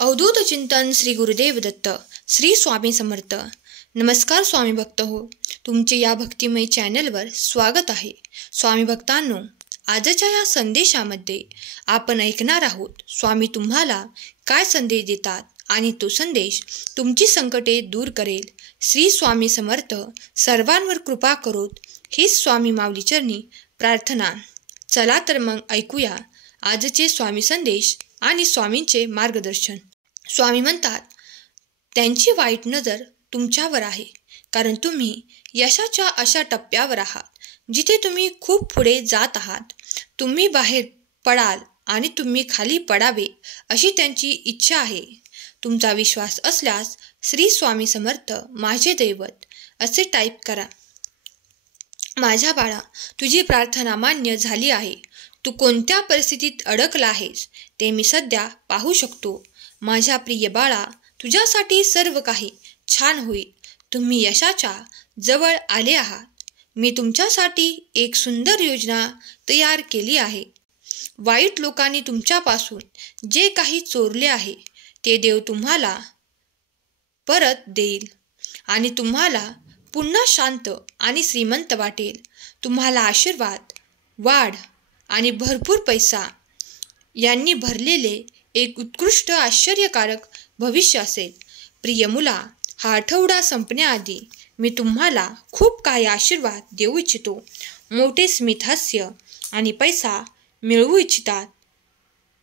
अवधूत चिंतन श्री गुरुदेव दत्त श्री स्वामी समर्थ. नमस्कार स्वामी भक्त हो, तुमचे या भक्तिमय चॅनलवर स्वागत आहे. स्वामी भक्तांनो, आजच्या या संदेशामध्ये आपण ऐकणार आहोत स्वामी तुम्हाला काय संदेश देतात आणि तो संदेश तुमची संकटे दूर करेल. श्री स्वामी समर्थ सर्वांवर कृपा करोत हीच स्वामी माऊली चरणी प्रार्थना. चला तर मग ऐकूया आजचे स्वामी संदेश आणि स्वामींचे मार्गदर्शन. स्वामी म्हणतात, त्यांची वाईट नजर तुमच्यावर आहे, कारण तुम्ही यशाच्या अशा टप्प्यावर आहात जिथे तुम्ही खूप पुढे जात आहात. तुम्ही बाहेर पडाल आणि तुम्ही खाली पडावे अशी त्यांची इच्छा आहे. तुमचा विश्वास असल्यास श्री स्वामी समर्थ माझे दैवत असे टाईप करा. माझ्या बाळा, तुझी प्रार्थना मान्य झाली आहे. तू कोणत्या परिस्थितीत अडकला आहेस ते मी सध्या पाहू शकतो. माझ्या प्रिय बाळा, तुझ्यासाठी सर्व काही छान होईल. तुम्ही यशाच्या जवळ आले आहात. मी तुमच्यासाठी एक सुंदर योजना तयार केली आहे. वाईट लोकांनी तुमच्यापासून जे काही चोरले आहे ते देव तुम्हाला परत देईल आणि तुम्हाला पुन्हा शांत आणि श्रीमंत वाटेल. तुम्हाला आशीर्वाद, वाढ आणि भरपूर पैसा यांनी भरलेले एक उत्कृष्ट आश्चर्यकारक भविष्य असेल. प्रिय मुला, हा आठवडा संपण्याआधी मी तुम्हाला खूप काही आशीर्वाद देऊ इच्छितो. मोठे स्मित हास्य आणि पैसा मिळवू इच्छितात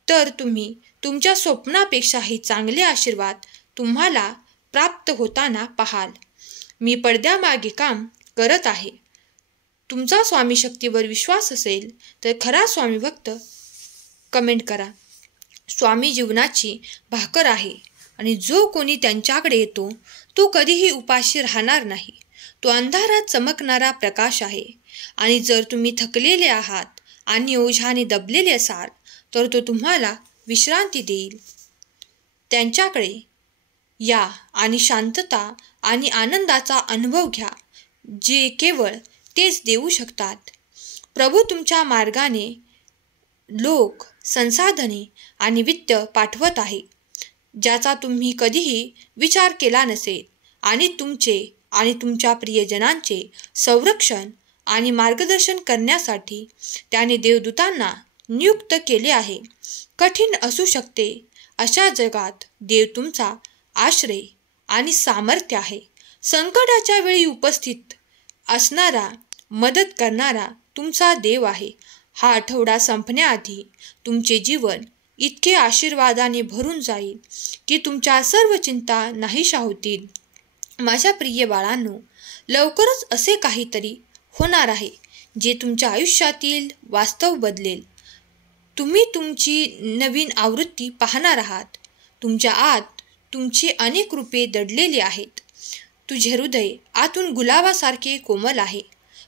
तर तुम्ही तुमच्या स्वप्नापेक्षाही चांगले आशीर्वाद तुम्हाला प्राप्त होताना पाहाल. मी पडद्यामागे काम करत आहे. तुमचा स्वामी शक्तीवर विश्वास असेल तर खरा स्वामी भक्त कमेंट करा. स्वामी जीवनाची भाकर आहे आणि जो कोणी त्यांच्याकडे येतो तो कधीही उपाशी राहणार नाही. तो अंधारात चमकणारा प्रकाश आहे आणि जर तुम्ही थकलेले आहात आणि ओझ्याने दबलेले असाल तर तो तुम्हाला विश्रांती देईल. त्यांच्याकडे या आणि शांतता आणि आनंदाचा अनुभव घ्या जे केवळ तेच देऊ शकतात. प्रभू तुमच्या मार्गाने लोक, संसाधने आणि वित्त पाठवत आहे ज्याचा तुम्ही कधीही विचार केला नसेल आणि तुमचे आणि तुमच्या प्रियजनांचे संरक्षण आणि मार्गदर्शन करण्यासाठी त्याने देवदूतांना नियुक्त केले आहे. कठीण असू शकते अशा जगात देव तुमचा आश्रय आणि सामर्थ्य आहे. संकटाच्या वेळी उपस्थित असणारा, मदत करणारा तुमचा देव आहे. हा आठवडा संपण्याआधी तुमचे जीवन इतके आशीर्वादाने भरून जाईल की तुमच्या सर्व चिंता नाहीशा होतील. माझ्या प्रिय बाळांनो, लवकरच असे काहीतरी होणार आहे जे तुमच्या आयुष्यातील वास्तव बदलेल. तुम्ही तुमची नवीन आवृत्ती पाहणार आहात. तुमच्या आत तुमची अनेक रूपे दडलेली आहेत. तुझे हृदय आतून गुलाबासारखे कोमल आहे,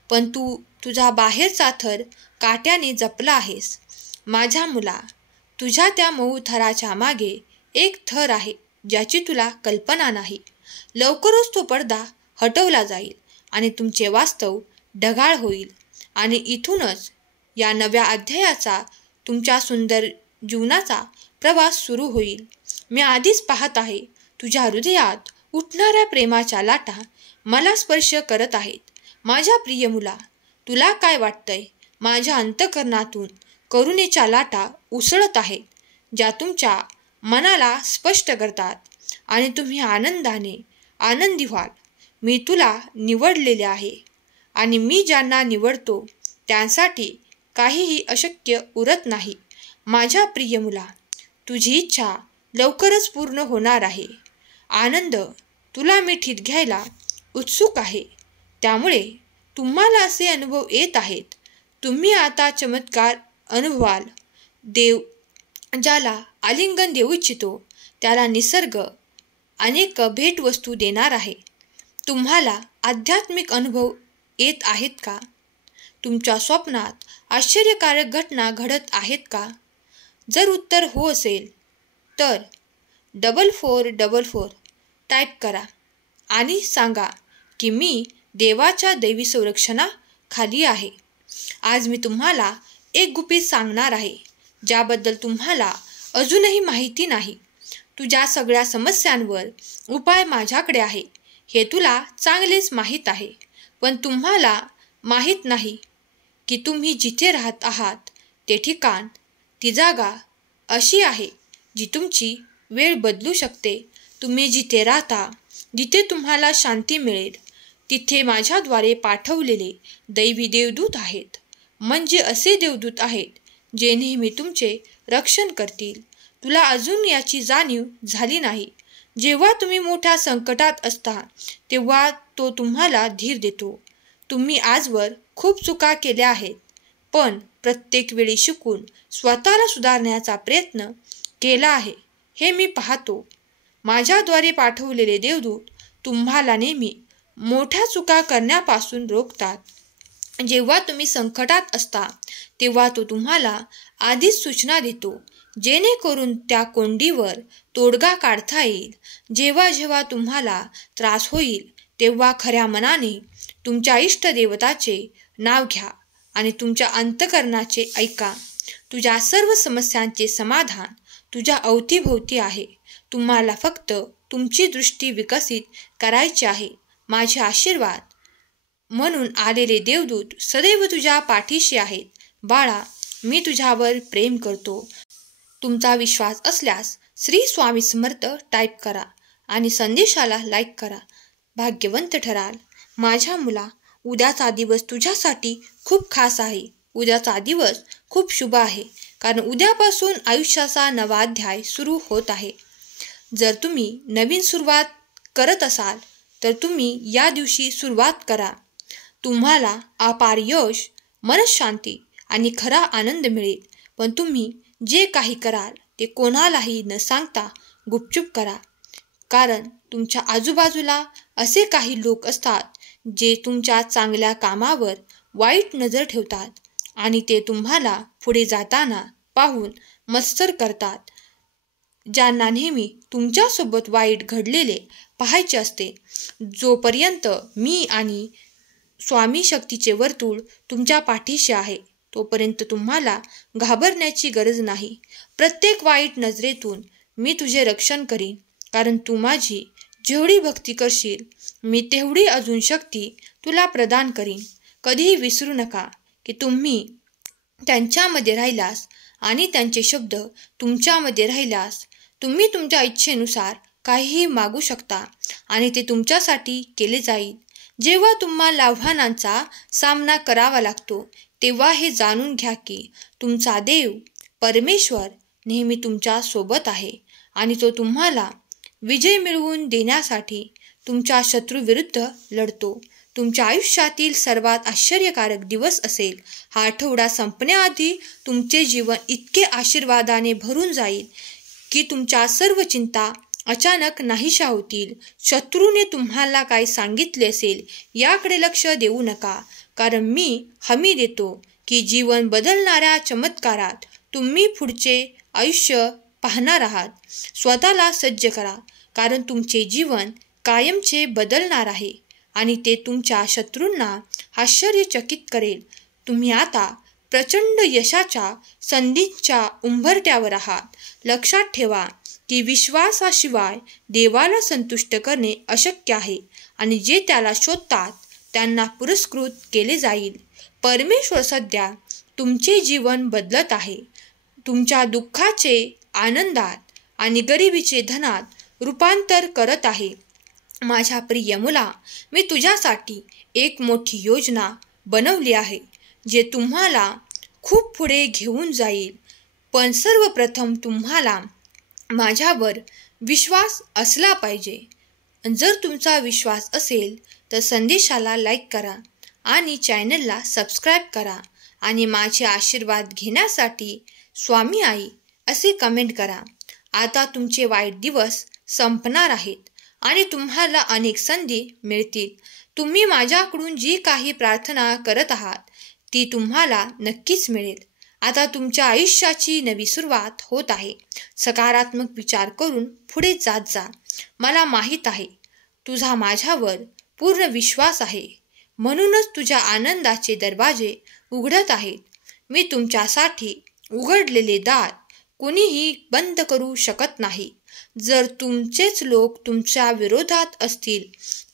पण तू तुझा बाहेरचा थर काट्याने जपला आहेस. माझ्या मुला, तुझ्या त्या मऊ थराच्या मागे एक थर आहे ज्याची तुला कल्पना नाही. लवकरच तो पडदा हटवला जाईल आणि तुमचे वास्तव ढगाळ होईल आणि इथूनच या नव्या अध्यायाचा, तुमच्या सुंदर जीवनाचा प्रवास सुरू होईल. मी आधीच पाहत आहे. तुझ्या हृदयात उठणाऱ्या प्रेमाच्या लाटा मला स्पर्श करत आहेत. माझ्या प्रिय मुला, तुला काय वाटतंय? माझ्या अंतःकरणातून करुणेच्या लाटा उसळत आहेत ज्या तुमच्या मनाला स्पष्ट करतात आणि तुम्ही आनंदी व्हाल. मी तुला निवडलेले आहे आणि मी ज्यांना निवडतो त्यांसाठी काहीही अशक्य उरत नाही. माझ्या प्रिय मुला, तुझी इच्छा लवकरच पूर्ण होणार आहे. आनंद तुला मिठीत घ्यायला उत्सुक आहे. त्यामुळे तुम्हाला असे अनुभव येत आहेत. तुम्ही आता चमत्कार अनुभवाल. देव ज्याला आलिंगन देऊ इच्छितो त्याला निसर्ग अनेक भेटवस्तू देणार आहे. तुम्हाला आध्यात्मिक अनुभव येत आहेत का? तुमच्या स्वप्नात आश्चर्यकारक घटना घडत आहेत का? जर उत्तर हो असेल तर 4444 टाईप करा आणि सांगा की मी देवाच्या दैवी संरक्षणाखाली आहे. आज मी तुम्हाला एक गुपित सांगणार आहे ज्याबद्दल तुम्हाला अजूनही माहिती नाही. तुझ्या सगळ्या समस्यांवर उपाय माझ्याकडे आहे हे तुला चांगलेच माहीत आहे. पण तुम्हाला माहीत नाही की तुम्ही जिथे राहत आहात ते ठिकाण, ती जागा अशी आहे जी तुमची वेळ बदलू शकते. तुम्ही जिथे राहता, जिथे तुम्हाला शांती मिळेल, तिथे माझ्याद्वारे पाठवलेले दैवी देवदूत आहेत. म्हणजे असे देवदूत आहेत जे नेहमी तुमचे रक्षण करतील. तुला अजून याची जाणीव झाली नाही. जेव्हा तुम्ही मोठ्या संकटात असता तेव्हा तो तुम्हाला धीर देतो. तुम्ही आजवर खूप चुका केल्या आहेत, पण प्रत्येक वेळी शिकून स्वतःला सुधारण्याचा प्रयत्न केला आहे हे मी पाहतो. माझ्याद्वारे पाठवलेले देवदूत तुम्हाला नेहमी मोठ्या चुका करण्यापासून रोखतात. जेव्हा तुम्ही संकटात असता तेव्हा तो तुम्हाला आधीच सूचना देतो, जेणेकरून त्या कोंडीवर तोडगा काढता येईल. जेव्हा जेव्हा तुम्हाला त्रास होईल तेव्हा खऱ्या मनाने तुमच्या इष्टदेवताचे नाव घ्या आणि तुमच्या अंतःकरणाचे ऐका. तुझ्या सर्व समस्यांचे समाधान तुझ्या अवतीभोवती आहे. तुम्हाला फक्त तुमची दृष्टी विकसित करायची आहे. माझे आशीर्वाद म्हणून आलेले देवदूत सदैव तुझ्या पाठीशी आहेत. बाळा, मी तुझ्यावर प्रेम करतो. तुमचा विश्वास असल्यास श्री स्वामी समर्थ टाईप करा आणि संदेशाला लाईक करा. भाग्यवंत ठराल. माझ्या मुला, उद्याचा दिवस तुझ्यासाठी खूप खास आहे. उद्याचा दिवस खूप शुभ आहे, कारण उद्यापासून आयुष्याचा नवा अध्याय सुरू होत आहे. जर तुम्ही नवीन सुरुवात करत असाल तर तुम्ही या दिवशी सुरुवात करा. तुम्हाला अपार यश, मनशांती आणि खरा आनंद मिळेल. पण तुम्ही जे काही कराल ते कोणालाही न सांगता गुपचूप करा, कारण तुमच्या आजूबाजूला असे काही लोक असतात जे तुमच्या चांगल्या कामावर वाईट नजर ठेवतात आणि ते तुम्हाला पुढे जाताना पाहून मत्सर करतात. ज्यांना नेहमी तुमच्यासोबत वाईट घडलेले पाहायचे असते. जोपर्यंत मी आणि स्वामी शक्तीचे वर्तुळ तुमच्या पाठीशी आहे तोपर्यंत तुम्हाला घाबरण्याची गरज नाही. प्रत्येक वाईट नजरेतून मी तुझे रक्षण करीन, कारण तू माझी जेवढी भक्ती करशील मी तेवढी अजून शक्ती तुला प्रदान करीन. कधीही विसरू नका की तुम्ही त्यांच्यामध्ये राहिलास आणि त्यांचे शब्द तुमच्यामध्ये राहिल्यास तुम्ही तुमच्या इच्छेनुसार काहीही मागू शकता आणि ते तुमच्यासाठी केले जाईल. जेव्हा तुम्हाला आव्हानांचा सामना करावा लागतो तेव्हा हे जाणून घ्या की तुमचा देव परमेश्वर नेहमी तुमच्या सोबत आहे आणि तो तुम्हाला विजय मिळवून देण्यासाठी तुमच्या शत्रूविरुद्ध लढतो. तुमच्या आयुष्यातील सर्वात आश्चर्यकारक दिवस असेल. हा आठवडा संपण्याआधी तुमचे जीवन इतके आशीर्वादाने भरून जाईल की तुमच्या सर्व चिंता अचानक नाहीशा होतील. शत्रूने तुम्हाला काय सांगितले असेल याकडे लक्ष देऊ नका, कारण मी हमी देतो की जीवन बदलणाऱ्या चमत्कारात तुम्ही पुढचे आयुष्य पाहणार आहात. स्वतःला सज्ज करा, कारण तुमचे जीवन कायमचे बदलणार आहे आणि ते तुमच्या शत्रूंना आश्चर्यचकित करेल. तुम्ही आता प्रचंड यशाच्या संधीच्या उंबरठ्यावर आहात. लक्षात ठेवा की विश्वासाशिवाय देवाला संतुष्ट करणे अशक्य आहे आणि जे त्याला शोधतात त्यांना पुरस्कृत केले जाईल. परमेश्वर सध्या तुमचे जीवन बदलत आहे. तुमच्या दुःखाचे आनंदात आणि गरिबीचे धनात रूपांतर करत आहे. माझ्या प्रिय मुला, मी तुझ्यासाठी एक मोठी योजना बनवली आहे जे तुम्हाला खूप पुढे घेऊन जाईल. पण सर्वप्रथम तुम्हाला माझ्यावर विश्वास असला पाहिजे. जर तुमचा विश्वास असेल तर संदेशाला लाईक करा आणि चॅनलला सबस्क्राईब करा आणि माझे आशीर्वाद घेण्यासाठी स्वामी आई असे कमेंट करा. आता तुमचे वाईट दिवस संपणार आहेत आणि तुम्हाला अनेक संधी मिळतील. तुम्ही माझ्याकडून जी काही प्रार्थना करत आहात ती तुम्हाला नक्कीच मिळेल. आता तुमच्या आयुष्याची नवी सुरुवात होत आहे. सकारात्मक विचार करून पुढे जात जा. मला माहीत आहे तुझा माझ्यावर पूर्ण विश्वास आहे, म्हणूनच तुझ्या आनंदाचे दरवाजे उघडत आहेत. मी तुमच्यासाठी उघडलेले दार कोणीही बंद करू शकत नाही. जर तुमचेच लोक तुमच्या विरोधात असतील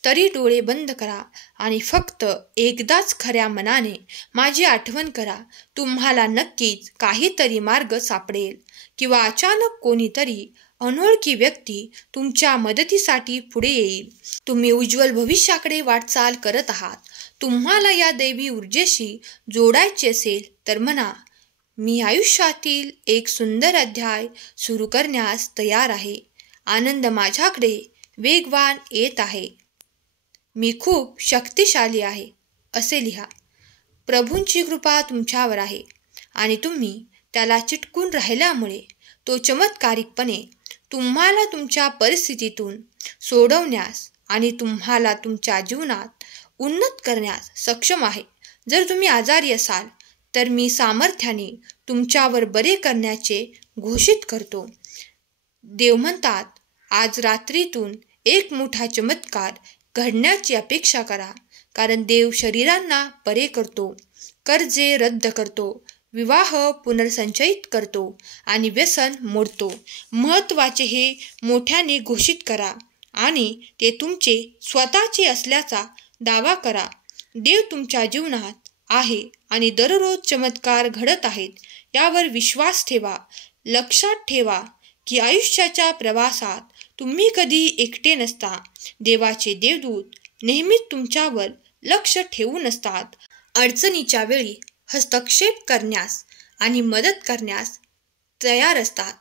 तरी डोळे बंद करा आणि फक्त एकदाच खऱ्या मनाने माझी आठवण करा. तुम्हाला नक्कीच काहीतरी मार्ग सापडेल किंवा अचानक कोणीतरी अनोळखी व्यक्ती तुमच्या मदतीसाठी पुढे येईल. तुम्ही उज्ज्वल भविष्याकडे वाटचाल करत आहात. तुम्हाला या दैवी ऊर्जेशी जोडायचे असेल तर म्हणा, मी आयुष्यातील एक सुंदर अध्याय सुरू करण्यास तयार आहे. आनंद माझ्याकडे वेगवान येत आहे. मी खूप शक्तिशाली आहे असे लिहा. प्रभूंची कृपा तुमच्यावर आहे आणि तुम्ही त्याला चिटकून राहिल्यामुळे तो चमत्कारिकपणे तुम्हाला तुमच्या परिस्थितीतून सोडवण्यास आणि तुम्हाला तुमच्या जीवनात उन्नत करण्यास सक्षम आहे. जर तुम्ही आजारी असाल तर मी सामर्थ्याने तुमच्यावर बरे करण्याचे घोषित करतो. देव म्हणतात, आज रात्रीतून एक मोठा चमत्कार घडण्याची अपेक्षा करा, कारण देव शरीरांना बरे करतो, कर्जे रद्द करतो, विवाह पुनर्संचयित करतो आणि व्यसन मोडतो. महत्त्वाचे हे मोठ्याने घोषित करा आणि ते तुमचे स्वतःचे असल्याचा दावा करा. देव तुमच्या जीवनात आहे आणि दररोज चमत्कार घडत आहेत यावर विश्वास ठेवा. लक्षात ठेवा की आयुष्याच्या प्रवासात तुम्ही कधी एकटे नसता. देवाचे देवदूत नेहमीच तुमच्यावर लक्ष ठेवून असतात. अडचणीच्या वेळी हस्तक्षेप करण्यास आणि मदत करण्यास तयार असतात.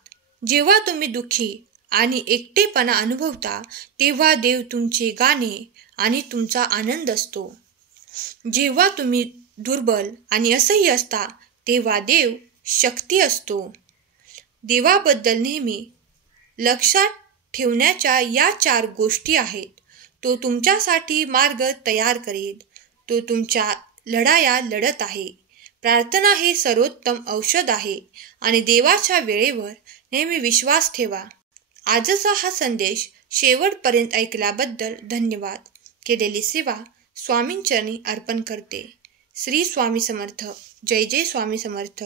जेव्हा तुम्ही दुःखी आणि एकटेपणा अनुभवता तेव्हा देव तुमचे गाणे आणि तुमचा आनंद असतो. जेव्हा तुम्ही दुर्बल आणि असह्य असता तेव्हा देव शक्ती असतो. देवाबद्दल नेहमी लक्षात ठेवण्याच्या या 4 गोष्टी आहेत. तो तुमच्यासाठी मार्ग तयार करेल. तो तुमच्या लढाया लढत आहे. प्रार्थना हे सर्वोत्तम औषध आहे आणि देवाच्या वेळेवर नेहमी विश्वास ठेवा. आजचा हा संदेश शेवटपर्यंत ऐकल्याबद्दल धन्यवाद. केलेली सेवा स्वामींचरणी अर्पण करते. श्री स्वामी समर्थ. जय जय स्वामी समर्थ.